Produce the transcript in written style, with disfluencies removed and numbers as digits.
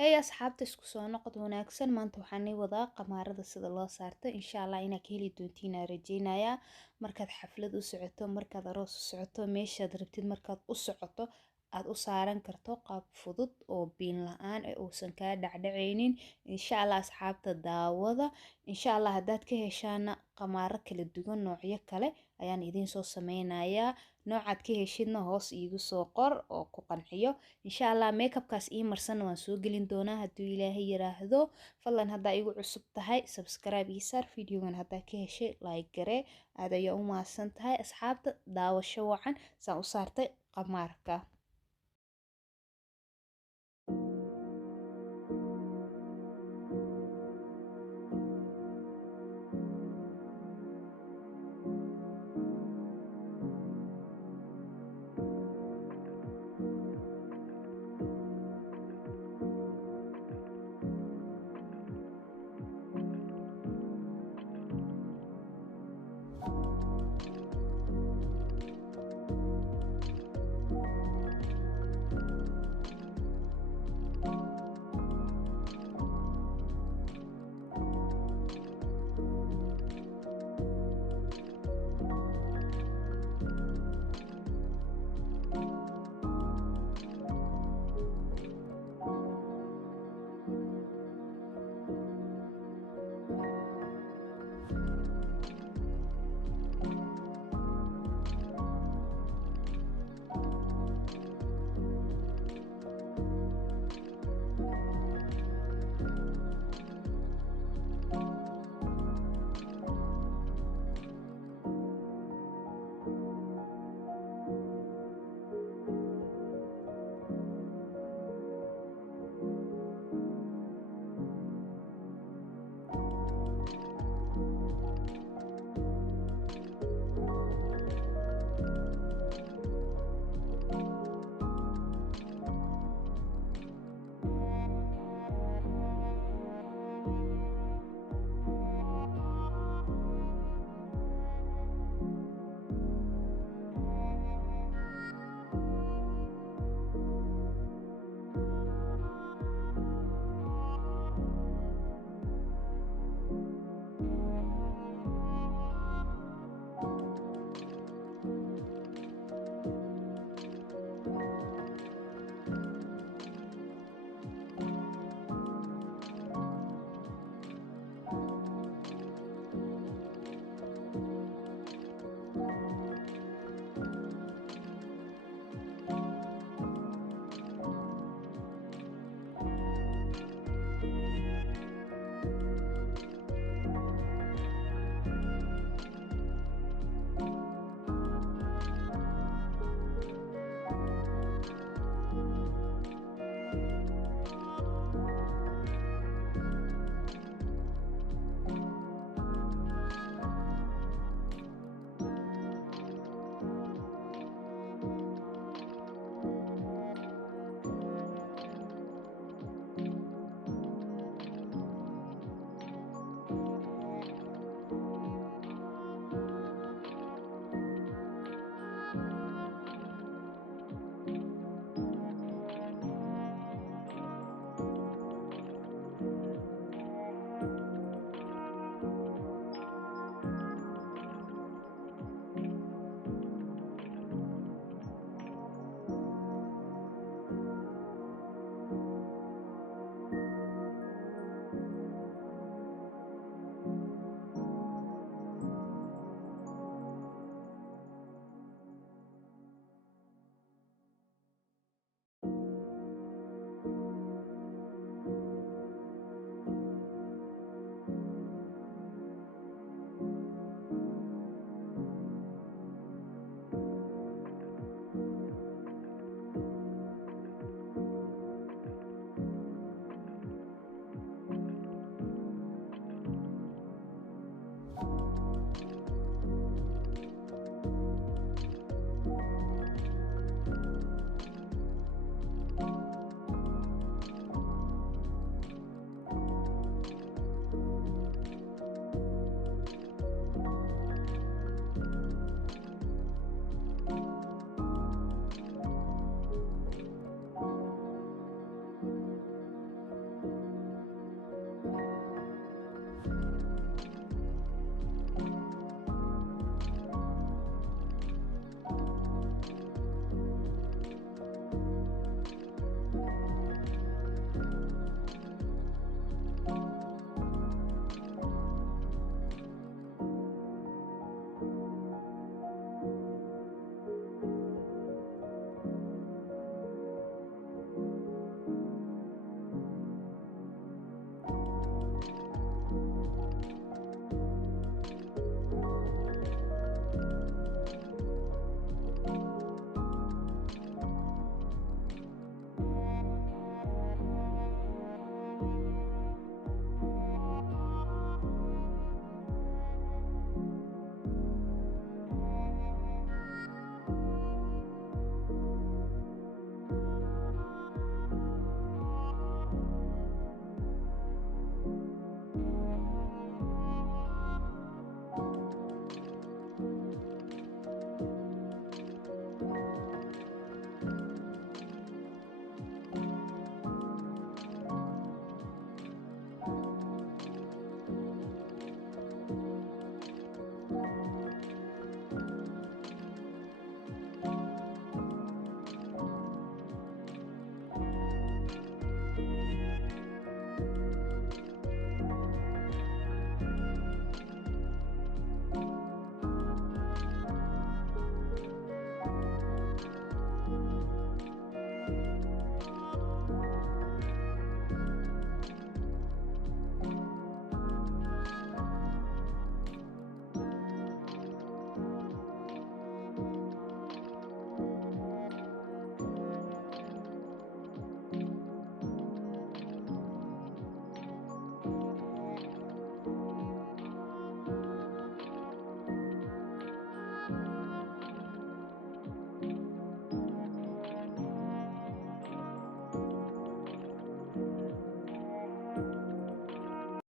Hey asxaabta isku soo noqod wanaagsan maanta waxaan wadaa qamaarada sida loo saarto insha Allah inaad ka heli doontiin aan rajeynayaa markaad xaflad u socoto markaad aroos u socoto meeshaad rabtid markaad u socoto aad u saaran karto qaab fudud oo biin la'aan uusan kaa dhacdhacaynin insha Allah asxaabta daawada insha Allah haddaad ka heshaana qamaaro kala duwan noocyo kale ayaan idiin soo sameynayaa noocaad ka heshidna hoos iigu soo qor oo ku qanciyo insha Allah makeupkaas ii marsan waan soo gelin doonaa hadduu Ilaahay yiraahdo fadlan haddaa igu cusub tahay subscribe ii saar videogan haddaa ka heshay like garee aad ayaa u mahadsan tahay asxaabta daawasho wacan saan u saartay qamaarka